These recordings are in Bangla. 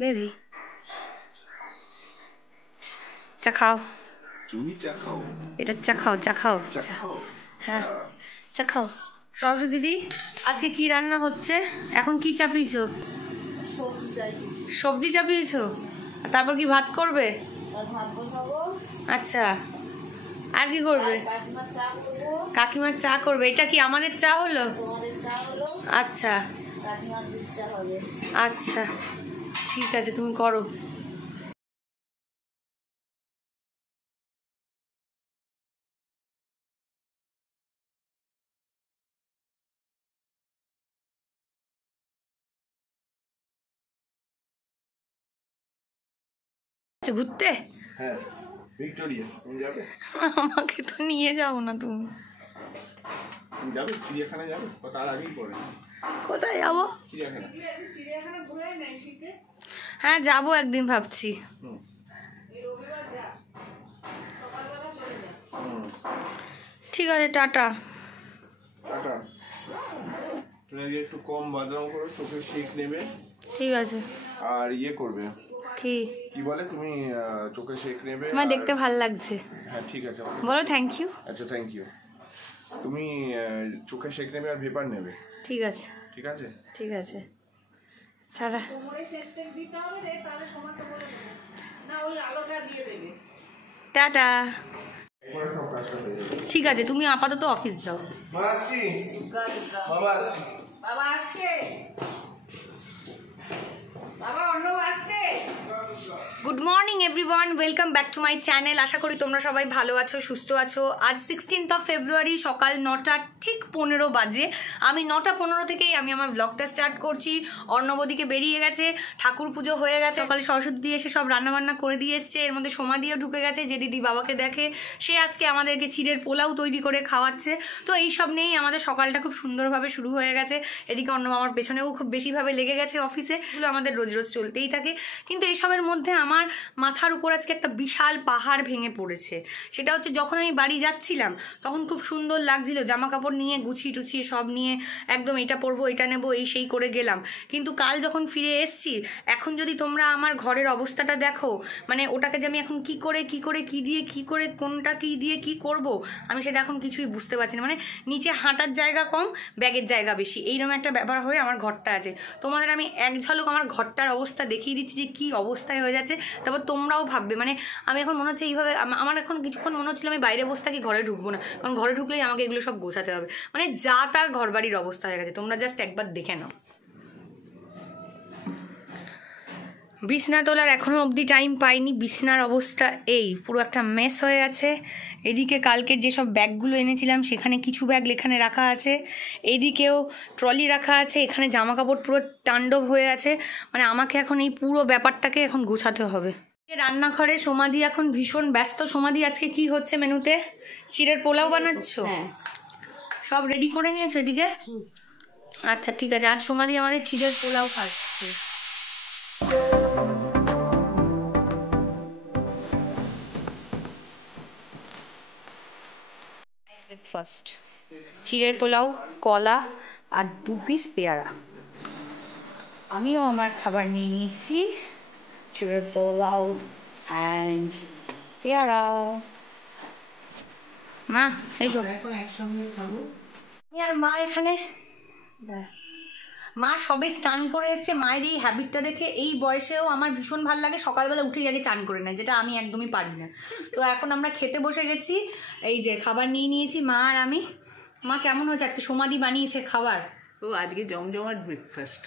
বেবি চা খাও। তুমি চা খাও। এটা চা খাও, চা খাও। চা খাও। হ্যাঁ চা খাও। সরস্বতী দিদি, আজকে কি রান্না হচ্ছে? এখন কি চাপিয়েছো? সবজি চাপিয়েছো? তারপর কি ভাত করবে? আচ্ছা, আর কি করবে? কাকিমার চা করবে। এটা কি আমাদের চা হলো? আচ্ছা আচ্ছা, ঠিক আছে, তুমি করো। ঘুরতে? হ্যাঁ, ভিক্টোরিয়া। তুমি যাবে? আমাকে তো নিয়ে যাও না তুমি। তুমি যাবে চিড়িয়াখানা? যাবে তার আগেই পড়ে। কোথায় যাবো? চিড়িয়াখানা। হ্যাঁ যাবো একদিন ভাবছি। ঠিক আছে, টাটা। টাটা। তুমি একটু কম বাদাম করো, চোখে শেক নেবে। ঠিক আছে। আর ইয়ে করবে কি কি বলে, তুমি চোখে শেক নেবে। তোমার দেখতে ভালো লাগছে। হ্যাঁ ঠিক আছে, বলো থ্যাংক ইউ। আচ্ছা থ্যাংক ইউ। তুমি চোখে শেক নেবে আর ভেপার নেবে। ঠিক আছে ঠিক আছে ঠিক আছে, টাটা। টাটা। ঠিক আছে, তুমি আপাতত অফিস যাও। বাবা আসছি। বাবা আসছে, বাবা অর্ণব আসছে। Good morning everyone, welcome back to my channel. আশা করি তোমরা সবাই ভালো আছো, সুস্থ আছো। আজ 16 ফেব্রুয়ারি, সকাল 9টা ঠিক 15 বাজে। আমি 9:15 থেকেই আমি আমার ব্লগটা স্টার্ট করছি। অর্ণবদিকে বেরিয়ে গেছে, ঠাকুর পুজো হয়ে গেছে, সকালে সরস্বতী দিয়ে এসে সব রান্নাবান্না করে দিয়ে এসছে। এর মধ্যে সমাধিও ঢুকে গেছে, যে দিদি বাবাকে দেখে সে আজকে আমাদেরকে চিড়ের পোলাও তৈরি করে খাওয়াচ্ছে। তো এই সব নিয়েই আমাদের সকালটা খুব সুন্দরভাবে শুরু হয়ে গেছে। এদিকে অর্ণব আমার পেছনেও খুব বেশিভাবে লেগে গেছে অফিসে। এগুলো আমাদের রোজ রোজ চলতেই থাকে। কিন্তু এইসবের মধ্যে আমার মাথার উপর আজকে একটা বিশাল পাহাড় ভেঙে পড়েছে। সেটা হচ্ছে, যখন আমি বাড়ি যাচ্ছিলাম তখন খুব সুন্দর লাগছিল, জামা কাপড় নিয়ে গুছিয়ে টুছিয়ে সব নিয়ে একদম এটা পরবো এটা নেবো এই সেই করে গেলাম। কিন্তু কাল যখন ফিরে এসছি, এখন যদি তোমরা আমার ঘরের অবস্থাটা দেখো, মানে ওটাকে যে আমি এখন কি করে কি দিয়ে কি করে কোনটা কি দিয়ে কি করব, আমি সেটা এখন কিছুই বুঝতে পারছি না। মানে নিচে হাঁটার জায়গা কম, ব্যাগের জায়গা বেশি, এইরকম একটা ব্যাপার হয়ে আমার ঘরটা আছে। তোমাদের আমি এক ঝলক আমার ঘরটার অবস্থা দেখিয়ে দিচ্ছি যে কি অবস্থায় হয়ে যাচ্ছে, তারপর তোমরাও ভাববে। মানে আমি এখন মনে হচ্ছে এইভাবে, আমার এখন কিছুক্ষণ মনে হচ্ছিল আমি বাইরে বসে থাকি, ঘরে ঢুকবো না, কারণ ঘরে ঢুকলেই আমাকে এগুলো সব গোছাতে হবে। মানে যা তা ঘর বাড়ির অবস্থা হয়ে গেছে, তোমরা জাস্ট একবার দেখে নাও। বিছনা তোলার এখনও অবধি টাইম পাইনি। বিছনার অবস্থা এই পুরো একটা মেস হয়ে আছে। এদিকে কালকের যেসব ব্যাগগুলো এনেছিলাম সেখানে কিছু ব্যাগ এখানে রাখা আছে, এদিকেও ট্রলি রাখা আছে, এখানে জামা কাপড় পুরো তাণ্ডব হয়ে আছে। মানে আমাকে এখন এই পুরো ব্যাপারটাকে এখন গোছাতে হবে। রান্নাঘরে সমাধি এখন ভীষণ ব্যস্ত। সমাধি, আজকে কি হচ্ছে মেনুতে? চিড়ের পোলাও বানাচ্ছ? হ্যাঁ, সব রেডি করে নিয়েছো এদিকে? আচ্ছা ঠিক আছে, আজ সমাধি আমাদের চিড়ের পোলাও খাচ্ছে। ব্রেকফাস্ট, চিড়ের পোলাও, কলা আর 2 পিস পেয়ারা। আমিও আমার খাবার নিয়ে নিয়েছি, চিড়ের পোলাও অ্যান্ড পেয়ারা। মা এসো, এখন একসঙ্গে খাবো। আর মা এখানে, মা সবে স্নান করে এসছে। মায়ের এই হ্যাবিটটা দেখে এই বয়সেও আমার ভীষণ ভালো লাগে, সকালবেলা উঠেই আগে চান করে নেয়, যেটা আমি একদমই পারি না। তো এখন আমরা খেতে বসে গেছি, এই যে খাবার নিয়ে নিয়েছি মা আর আমি। মা কেমন হয়েছে আজকে? সমাধি বানিয়েছে খাবার। ও আজকে জমজমাট ব্রেকফাস্ট,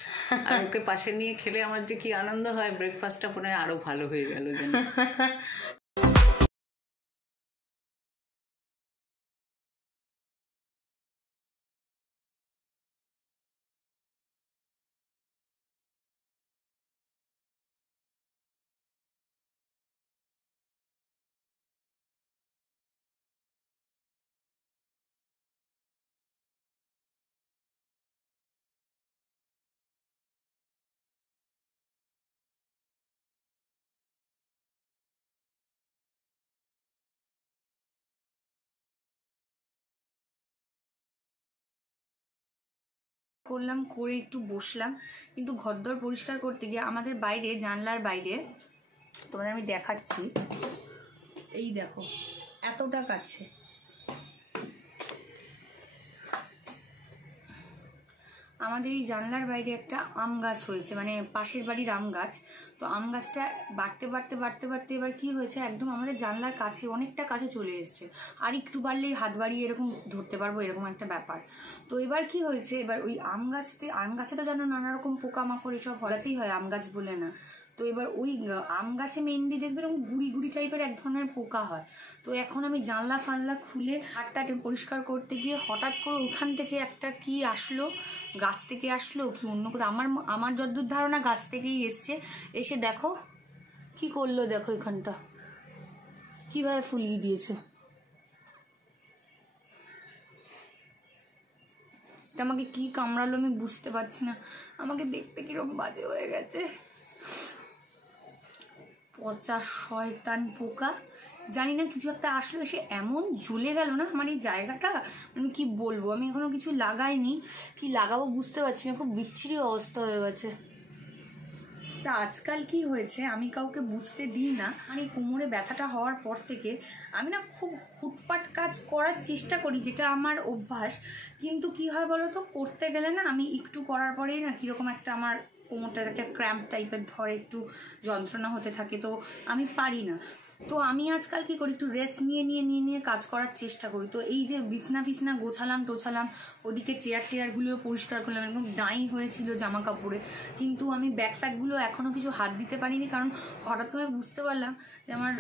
আর ওকে পাশে নিয়ে খেলে আমার যে কি আনন্দ হয়, ব্রেকফাস্টটা মনে হয় আরো ভালো হয়ে গেল যেন। করলাম, করে একটু বসলাম, কিন্তু ঘরদোর পরিষ্কার করতে গিয়ে আমাদের বাইরে, জানলার বাইরে তোমাদের আমি দেখাচ্ছি, এই দেখো এতটা কাছে আমাদের এই জানলার বাইরে একটা আম গাছ হয়েছে, মানে পাশের বাড়ির আম গাছ। তো আম গাছটা বাড়তে বাড়তে বাড়তে বাড়তে এবার কি হয়েছে, একদম আমাদের জানলার কাছে, অনেকটা কাছে চলে এসছে। আর একটু বাড়লেই হাত বাড়িয়ে এরকম ধরতে পারবো, এরকম একটা ব্যাপার। তো এবার কি হয়েছে, এবার ওই আম গাছে তো জানো নানা রকম পোকামাকড় এসব গাছেই হয়, আম গাছ বলে না। তো এবার ওই আম গাছে মেনলি দেখবে এরকম গুড়ি গুড়ি টাইপের এক ধরনের পোকা হয়। তো এখন আমি জানলা ফানলা খুলে হাতটা পরিষ্কার করতে গিয়ে হঠাৎ করে ওখান থেকে একটা কি আসলো, গাছ থেকে আসলো কি অন্য কোথাও, আমার যতদূর ধারণা গাছ থেকেই এসছে। এসে দেখো কি করলো, দেখো এখানটা কিভাবে ফুলিয়ে দিয়েছে। এটা আমাকে কি কামড়ালো আমি বুঝতে পারছি না, আমাকে দেখতে কিরকম বাজে হয়ে গেছে। পচা শয়তান পোকা, জানি না কিছু একটা আসলো, এসে এমন জ্বলে গেল না আমার এই জায়গাটা, আমি কি বলবো। আমি এখনো কিছু লাগাইনি, কি লাগাবো বুঝতে পারছি না, খুব বিচ্ছিরি অবস্থা হয়ে গেছে। তা আজকাল কি হয়েছে আমি কাউকে বুঝতে দিই না, মানে কোমরে ব্যথাটা হওয়ার পর থেকে আমি না খুব হুটপাট কাজ করার চেষ্টা করি, যেটা আমার অভ্যাস। কিন্তু কি হয় বলো তো, করতে গেলে না আমি একটু করার পরেই না কীরকম একটা আমার কোমরটা একটা ক্র্যাম্প টাইপের ধরে, একটু যন্ত্রণা হতে থাকে, তো আমি পারি না। তো আমি আজকাল কি করি, একটু রেস্ট নিয়ে কাজ করার চেষ্টা করি। তো এই যে বিছনা গোছালাম টোছালাম, ওদিকে চেয়ার টেয়ারগুলোও পরিষ্কার করলাম, একদম ডাই হয়েছিল জামা কাপড়ে, কিন্তু আমি ব্যাগ ফ্যাগগুলো এখনও কিছু হাত দিতে পারিনি, কারণ হঠাৎ করে বুঝতে পারলাম যে আমার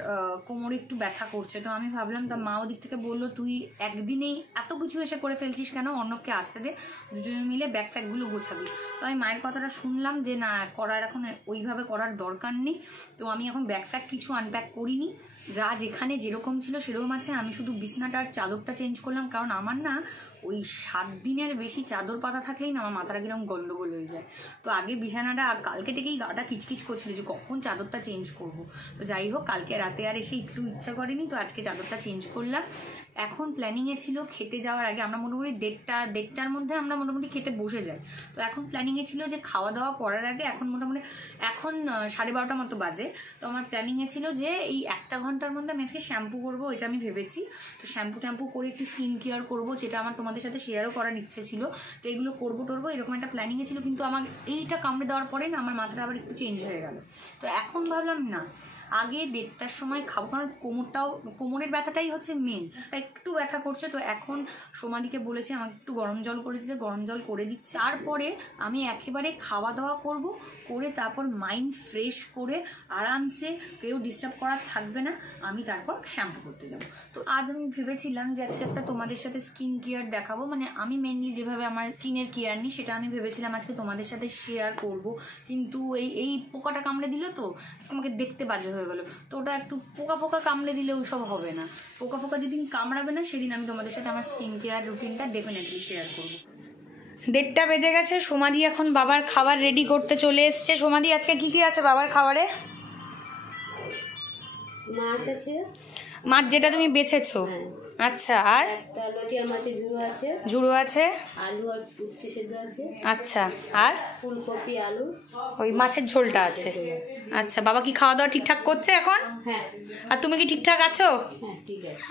কোমরে একটু ব্যথা করছে। তো আমি ভাবলাম, তা মা ওদিক থেকে বললো, তুই একদিনেই এত কিছু এসে করে ফেলছিস কেন, অন্যকে আসতে দে, দুজনে মিলে ব্যাগ ফ্যাগগুলো গোছাবি। তো আমি মায়ের কথাটা শুনলাম যে না, করার এখন ওইভাবে করার দরকার নেই। তো আমি এখন ব্যাগ ফ্যাগ কিছু আনপ্যাক করিনি, যা যেখানে যেরকম ছিল সেরকম আছে। আমি শুধু বিছনাটার চাদরটা চেঞ্জ করলাম, কারণ আমার না ওই 7 দিনের বেশি চাদর পাতা থাকলেই না আমার মাথাটা কিরকম গন্ডগোল হয়ে যায়। তো আগে বিছানাটা, কালকে থেকেই গাটা কিচকিচ করছিল যে কখন চাদরটা চেঞ্জ করব। তো যাই হোক, কালকে রাতে আর এসে একটু ইচ্ছা করেনি, তো আজকে চাদরটা চেঞ্জ করলাম। এখন প্ল্যানিংয়ে ছিল খেতে যাওয়ার আগে, আমরা মোটামুটি দেড়টার মধ্যে আমরা মোটামুটি খেতে বসে যাই। তো এখন প্ল্যানিংয়ে ছিল যে খাওয়া দাওয়া করার আগে, এখন মোটামুটি এখন 12:30 মতো বাজে। তো আমার প্ল্যানিংয়ে ছিল যে এই 1 ঘন্টার মধ্যে আমি আজকে শ্যাম্পু করবো, এটা আমি ভেবেছি। তো শ্যাম্পু করে একটু স্কিন কেয়ার করবো, যেটা আমার তোমাদের সাথে শেয়ারও করার ইচ্ছে ছিল। তো এগুলো করবো এরকম একটা প্ল্যানিংয়ে ছিল, কিন্তু আমার এইটা কামড়ে দেওয়ার পরে না আমার মাথাটা আবার একটু চেঞ্জ হয়ে গেল। তো এখন ভাবলাম না, আগে 1:30টার সময় খাবো, কারণ কোমরের ব্যথাটাই হচ্ছে মেন, একটু ব্যথা করছে। তো এখন সোমাদিকে বলেছে আমাকে একটু গরম জল করে দিতে, গরম জল করে দিচ্ছে। তারপরে আমি একেবারে খাওয়া দাওয়া করব, করে তারপর মাইন্ড ফ্রেশ করে আরামসে, কেউ ডিস্টার্ব করার থাকবে না, আমি তারপর শ্যাম্পু করতে যাব। তো আজ আমি ভেবেছিলাম যে আজকে একটা তোমাদের সাথে স্কিন কেয়ার দেখাবো, মানে আমি মেনলি যেভাবে আমার স্কিনের কেয়ার নিই সেটা আমি ভেবেছিলাম আজকে তোমাদের সাথে শেয়ার করব। কিন্তু এই পোকাটা কামড়ে দিল, তো আমাকে দেখতে বাজে হয়ে গেলো। তো ওটা একটু পোকা কামড়ে দিলে ওইসব হবে না, পোকা যেদিন কামড়াবে না সেদিন আমি তোমাদের সাথে আমার স্কিন কেয়ার রুটিনটা ডেফিনেটলি শেয়ার করবো। 1:30 বেজে গেছে, সোমাদি এখন বাবার খাবার রেডি করতে চলে এসছে। সোমাদি, আজকে কি আছে বাবার খাবারে? মাছ আছে, মাছ যেটা তুমি বেছেছো। আচ্ছা, আর একটা লটিয়া মাছের ঝুড়ো আছে, আলু আর উচ্ছে সেদ্ধ আছে। আচ্ছা, আর ফুলকপি আলু, ওই মাছের ঝোলটা আছে। আচ্ছা, বাবা কি খাওয়া দাওয়া ঠিকঠাক করছে এখন? হ্যাঁ। আর তুমি কি ঠিকঠাক আছো? হ্যাঁ, ঠিক আছে।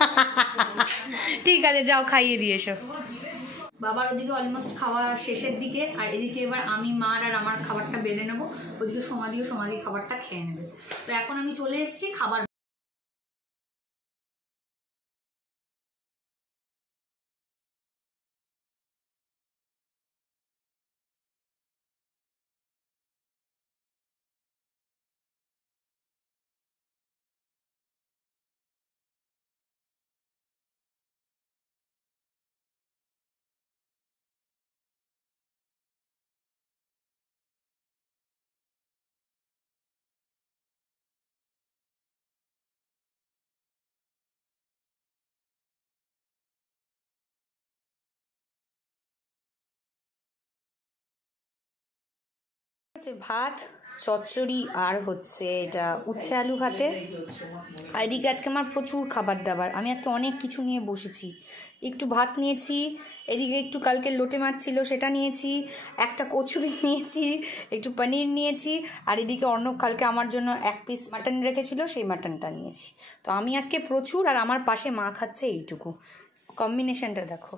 ঠিক আছে, যাও খাইয়ে দিয়ে এসো। বাবার ওদিকে অলমোস্ট খাওয়া শেষের দিকে, আর এদিকে এবার আমি মার আর আমার খাবারটা বেঁধে নেবো, ওদিকে সোমাদির খাবারটা খেয়ে নেবে। তো এখন আমি চলে এসেছি খাবার। ভাত, চচ্চড়ি আর হচ্ছে এটা উচ্ছে আলু ভাতে। আর এদিকে আজকে আমার প্রচুর খাবার দাবার, আমি আজকে অনেক কিছু নিয়ে বসেছি। একটু ভাত নিয়েছি, এদিকে একটু কালকে লোটে মাছ ছিল সেটা নিয়েছি, একটা কচুরি নিয়েছি, একটু পনির নিয়েছি, আর এদিকে অর্ণব কালকে আমার জন্য 1 পিস মাটন রেখেছিল, সেই মাটনটা নিয়েছি। তো আমি আজকে প্রচুর, আর আমার পাশে মা খাচ্ছে এইটুকু। কম্বিনেশনটা দেখো।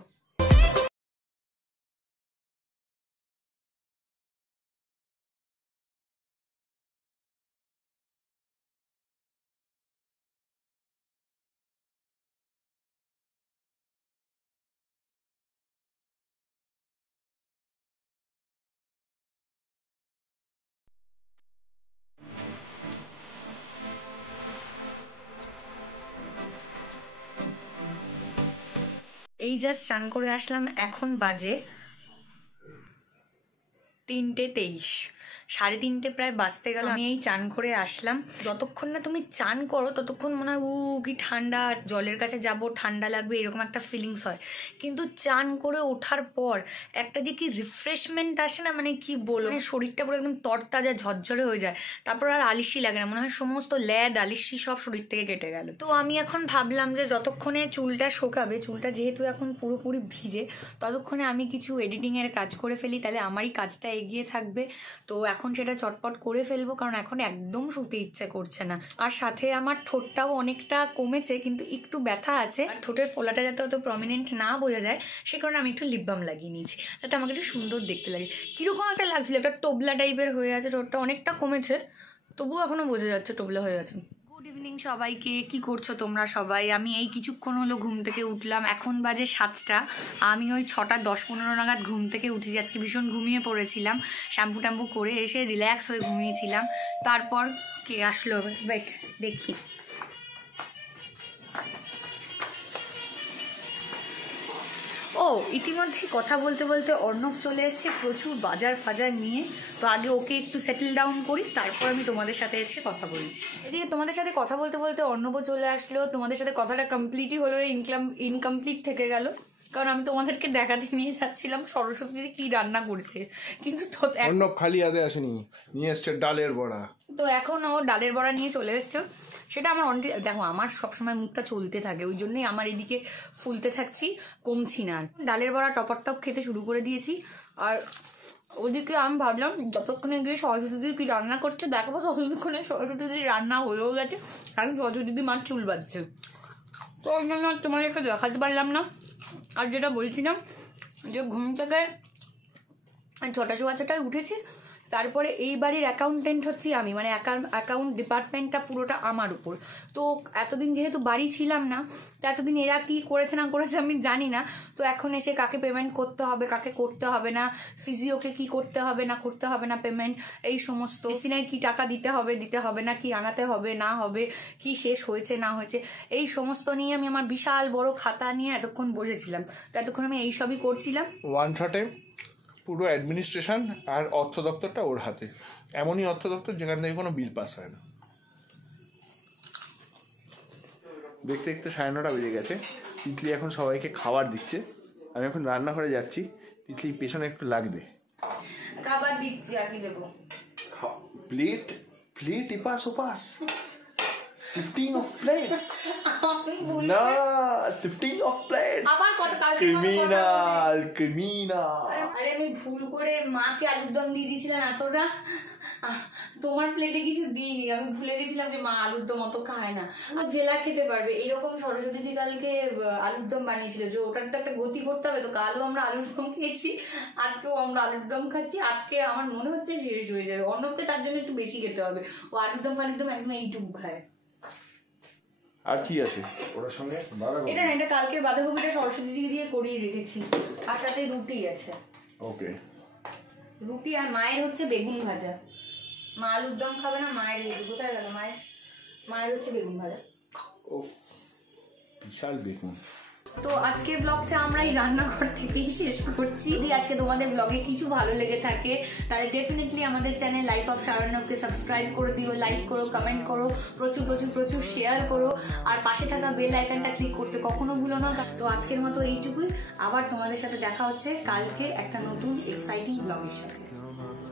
এই জাস্ট চান করে আসলাম, এখন বাজে 3:23, 3:30 প্রায় বাজতে গেল। আমি এই চান করে আসলাম। যতক্ষণ না তুমি চান করো ততক্ষণ মনে হয় কি ঠান্ডা, জলের কাছে যাব ঠান্ডা লাগবে, এরকম একটা ফিলিংস হয়। কিন্তু চান করে ওঠার পর একটা যে কি রিফ্রেশমেন্ট আসে না, মানে কি বলবো, মানে শরীরটা পুরো একদম তরতাজা ঝরঝরে হয়ে যায়। তারপর আর আলিশি লাগে না, মনে হয় সমস্ত ল্যাদ আলিশি সব শরীর থেকে কেটে গেল। তো আমি এখন ভাবলাম যে যতক্ষণে চুলটা শোকাবে, চুলটা যেহেতু এখন পুরোপুরি ভিজে, ততক্ষণে আমি কিছু এডিটিংয়ের কাজ করে ফেলি, তাহলে আমারই কাজটা এগিয়ে থাকবে। তো এখন সেটা চটপট করে ফেলবো, কারণ এখন একদম শুতে ইচ্ছে করছে না। আর সাথে আমার ঠোঁটটাও অনেকটা কমেছে, কিন্তু একটু ব্যথা আছে। আর ঠোঁটের ফোলাটা যাতে অত প্রমিনেন্ট না বোঝা যায়, সে কারণে আমি একটু লিপ বাম লাগিয়ে নিয়েছি, যাতে আমাকে একটু সুন্দর দেখতে লাগে। কীরকম একটা লাগছিল, একটা টোবলা টাইপের হয়ে আছে, ঠোঁটটা অনেকটা কমেছে, তবুও এখনও বোঝা যাচ্ছে টোবলা হয়ে আছে। গুড ইভিনিং সবাইকে, কি করছো তোমরা সবাই? আমি এই কিছুক্ষণ হলো ঘুম থেকে উঠলাম, এখন বাজে 7টা। আমি ওই 6:10-15 নাগাদ ঘুম থেকে উঠেছি। আজকে ভীষণ ঘুমিয়ে পড়েছিলাম, শ্যাম্পু ট্যাম্পু করে এসে রিল্যাক্স হয়ে ঘুমিয়েছিলাম। তারপর কে আসলো, ওয়েট দেখি। ও ইতিমধ্যে কথা বলতে বলতে অর্ণব চলে এসছে প্রচুর বাজার ফাজার নিয়ে। তো আগে ওকে একটু সেটেল ডাউন করি, তারপর আমি তোমাদের সাথে এসে কথা বলি। এদিকে তোমাদের সাথে কথা বলতে বলতে অর্ণবও চলে আসলো। তোমাদের সাথে কথাটা কমপ্লিটই হলো, ইনকমপ্লিট থেকে গেল, কারণ আমি তোমাদেরকে দেখাতে নিয়ে যাচ্ছিলাম সরস্বতী দিদি কি রান্না করছে, কিন্তু অর্ণব খালি হাতে আসেনি, নিয়ে এসছে ডালের বড়া। তো এখন ও ডালের বড়া নিয়ে চলে এসছে। সেটা আমার দেখো, আমার সবসময় মুখটা চলতে থাকে, ওই জন্যই আমার এদিকে ফুলতে থাকছি, কমছি না। ডালের বড়া টপার টপ খেতে শুরু করে দিয়েছি। আর ওদিকে আমি ভাবলাম যতক্ষণে গিয়ে সরস্বতী দিদি কি রান্না করছে দেখবো, ততক্ষণে সরস্বতী দিদির রান্না হয়েও গেছে, কারণ সরস্বতী দিদি মার চুল বাঁধছে। তো ওই জন্য তোমাদেরকে দেখাতে পারলাম না। আর যেটা বলছিলাম, যে ঘুম থেকে 6টায় উঠেছি, তারপরে এই বাড়ির অ্যাকাউন্টেন্ট হচ্ছি আমি, মানে অ্যাকাউন্ট ডিপার্টমেন্টটা পুরোটা আমার উপর। তো এতদিন যেহেতু বাড়ি ছিলাম না, তো এতদিন এরা কি করেছে না করেছে আমি জানি না। তো এখন এসে কাকে পেমেন্ট করতে হবে, কাকে করতে হবে না, ফিজিওকে কি করতে হবে না পেমেন্ট, এই সমস্ত মেশিনের কি টাকা দিতে হবে না, কি আনাতে হবে না হবে, কি শেষ হয়েছে না হয়েছে, এই সমস্ত নিয়ে আমি আমার বিশাল বড় খাতা নিয়ে এতক্ষণ বসেছিলাম। তো এতক্ষণ আমি এইসবই করছিলাম। ওয়ান শটে পুরো অ্যাডমিনিস্ট্রেশন আর অর্থ দপ্তরটা ওর হাতে। এমনই অর্থ দপ্তর যেখান থেকে কোনো বিল পাস হয় না। দেখতে দেখতে 9:30 বেজে গেছে। তিতলি এখন সবাইকে খাবার দিচ্ছে, আমি এখন রান্নাঘরে যাচ্ছি। তিতলি পেছনে একটু লাগবে, খাবার দিচ্ছি, আর কি দেবো? প্লেট এপাস ওপাস, শিফটিং অফ প্লেটস না, শিফটিং অফ প্লেটস, আবার কত কালকে ক্রিমিনাল। আরে আমি ভুল করে মাকে আলুর দম দিয়ে দিয়েছিলাম এতটা, তোমার প্লেটে কিছু দিইনি, আমি ভুলে গেছিলাম যে মা আলুর দম অত খায় না, আর জেলা খেতে পারবে এইরকম। সরস্বতী দিদি কালকে আলুর দম বানিয়েছিল, যে ওটার তো একটা গতি করতে হবে। তো কালও আমরা আলুর দম খেয়েছি, আজকেও আমরা আলুর দম খাচ্ছি। আজকে আমার মনে হচ্ছে শেষ হয়ে যাবে, অন্যকে তার জন্য একটু বেশি খেতে হবে। ও আলুর দম একদম এইটুকু খায়। আর কি আছে ওটার সঙ্গে? এটা না, এটা কালকে বাঁধাকপিটা সরস্বতী দিদি দিয়ে করিয়ে রেখেছি, আর সাথে রুটি আছে। ওকে, রুটি আর মায়ের হচ্ছে বেগুন ভাজা। মা আলুর দম খাবে না, মায়ের কোথায় গেল মায়ের হচ্ছে বেগুন ভাজা। ও বিশাল বেগুন। তো আজকের ব্লগটা আমরা এই রান্নাঘর থেকেই শেষ করছি। যদি আজকে তোমাদের ব্লগে কিছু ভালো লেগে থাকে, তাহলে ডেফিনেটলি আমাদের চ্যানেল লাইফ অফ শারণ্যকে সাবস্ক্রাইব করে দিও, লাইক করো, কমেন্ট করো, প্রচুর শেয়ার করো, আর পাশে থাকা বেল আইকনটা ক্লিক করতে কখনো ভুলো না। তো আজকের মতো এইটুকুই, আবার তোমাদের সাথে দেখা হচ্ছে কালকে একটা নতুন এক্সাইটিং ব্লগের সাথে।